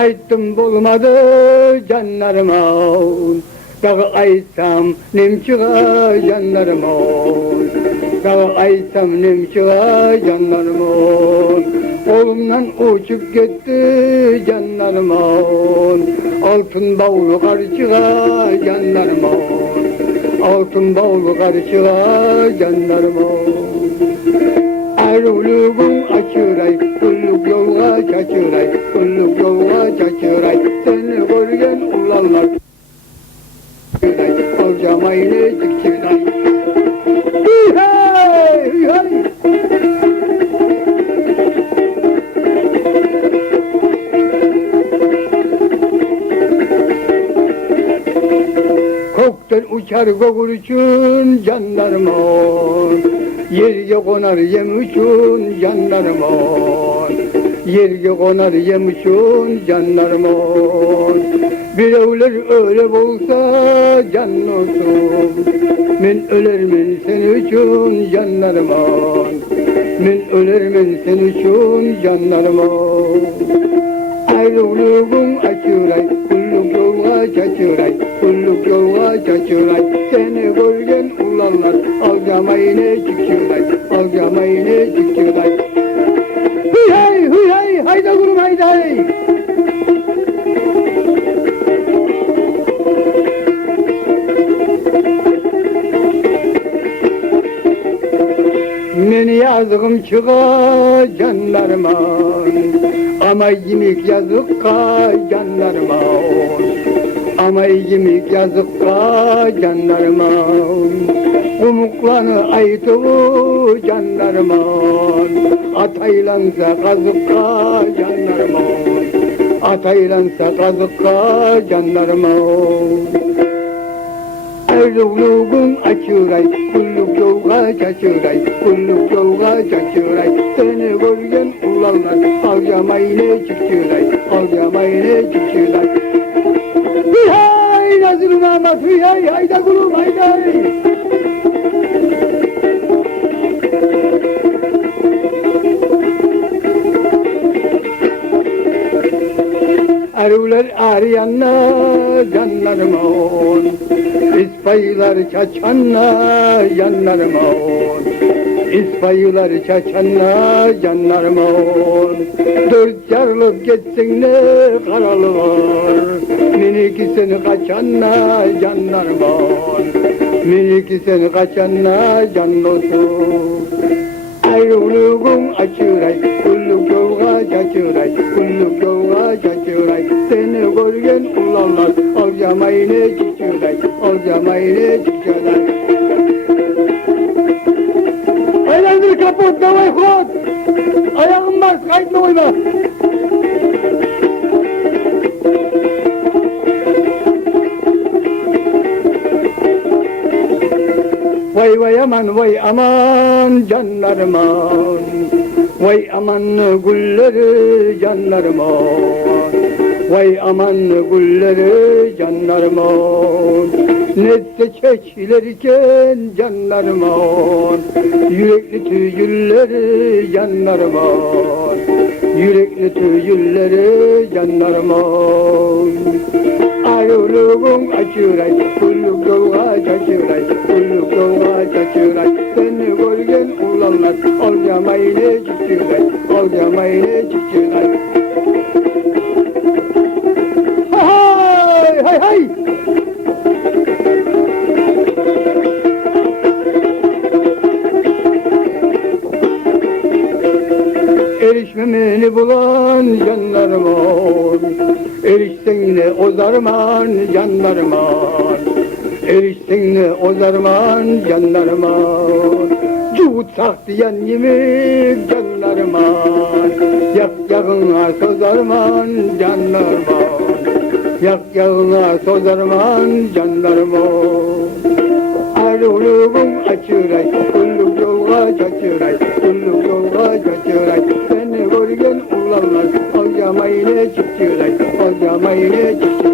aytdım bulmadı canlarım ol. Dağı aytsam nem çığa canlarım ol. Dağı aytsam nem çığa canlarım ol. Kolumdan uçup gitti canlarım ol. Altın bağlı karşığa canlarım ol. Altın bağlı karşığa canlarım ol. Ayrılıkın açıray, kulluk yolga çaçıray, kulluk yolga çaçıray. Seni görgen ulanlar alcamayını çıkçıray. Hey, hey. Koktan uçar kokur için canlarım ol. Yerge konar yem için canlarım ol. Yerge konar yem için canlarım ol. Birevler öyle olsa can olsun. Men ölermen sen için canlarım ol. Men ölermen sen için canlarım ol. Ayrılığın açıray, kulluk yolga çaçıray, kulluk yolga çaçıray. Seni görgen ulanlar alcamayını çıkçıray, alcamayını çıkçıray. Hıy hay, hıy hay, hayda kurum hayda hey. Meni yazgım çığa canlarıma, ama yemek yazıkka canlarıma. Ama yemek yazıkka canlarıma. Umuklanı aytıvu canlarıma. Ataylansa kazıkka canlarıma. Ataylansa kazıkka canlarıma. Ayrılıkın açıray, kulluk yolga çaçıray, kulluk yolga çaçıray. Seni görgen ulanlar alcamayını çıkçıray, alcamayını çıkçıray. Hıy hay Nazırın Ahmet, hıy hay, hayda kulum hayda hey. Arılar arayanla canlarım ol. İspaylar çaçanla yanlarım ol. İspaylar çaçanla canlarım ol. Dört yarılıp geçsin ne karalı var. Minikisini kaçanla canlarım ol. Minikisini kaçanla can olsun. Ayrılığın açıray, kulluk yolga çaçıray, kulluk yolga çaçıray. Seni görgen ulanlar alcamayını çıkçıray, alcamayını çıkçıray. Aylandır kaput, davay kod! Ayağım var, kaydını oyna! Vay vay aman canlarım aman. Vay aman gülleri canlarım aman. Vay aman gülleri canlarım aman. Nette çekilerken canlarım aman. Yürekli tüyülleri canlarım aman. Yürekli tüyülleri canlarım aman. Ayrılığın açıray, kulluk yolga çaçıray, kulluk yolga çaçıray. Seni görgen ulanlar alcamayını çıkçıray, alcamayını çıkçıray. Hay hay hay! Erişmemeni bulan canlarım ol. Erişsen ne o zarman canlarıman. Erişsen ne o zarman canlarıman. Cuğutsak diyen yemek canlarıman. Yak yağına sozarman canlarıman. Yak yağına sozarman canlarıman. Ayrılığın açıray, kulluk yolga çaçıray, kulluk yolga çaçıray. Seni görgen ulanlar alcamayını çıkçıray, alcamayını çıkçıray.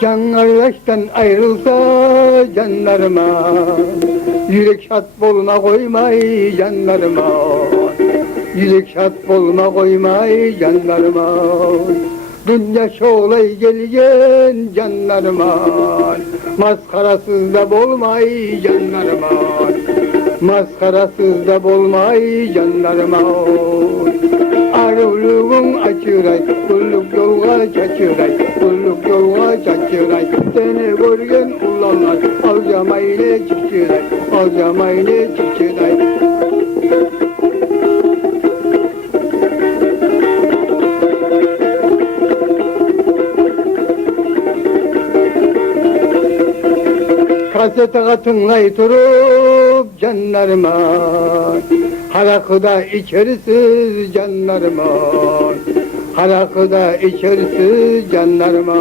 Can kardeşten benden ayrılsa canlarıma, yürek şat boluna koymay canlarıma, yürek şat boluna koymay canlarıma. Dünya şolay gelgen canlarıma, maskarasız da bolmay canlarıma, maskarasız da bolmay canlarıma. Aruluğun açıray, kulluk yolga çaçıray, kulluk yolga çaçıray. Seni görgen ulanlar, alcamayla çıkçıray, alcamayla çıkçıray. Kasete katınlay durup canlarıma, harakıda içerisiz canlarıma, harakıda içerisiz canlarıma.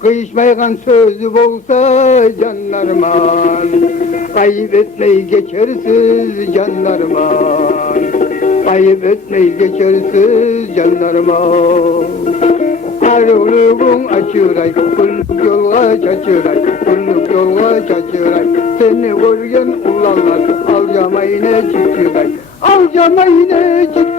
Kıyışmaygan sözü bolsa canlarıma, kayıp etmeyi geçersiz canlarıma, kayıp etmeyi geçersiz canlarıma. Aruluğun açıray, kulluk yolga çaçıray, kulluk yolga çaçıray. Seni görgen ulanlar, alcamayına çıkçıray, alcamayına çıkçıray.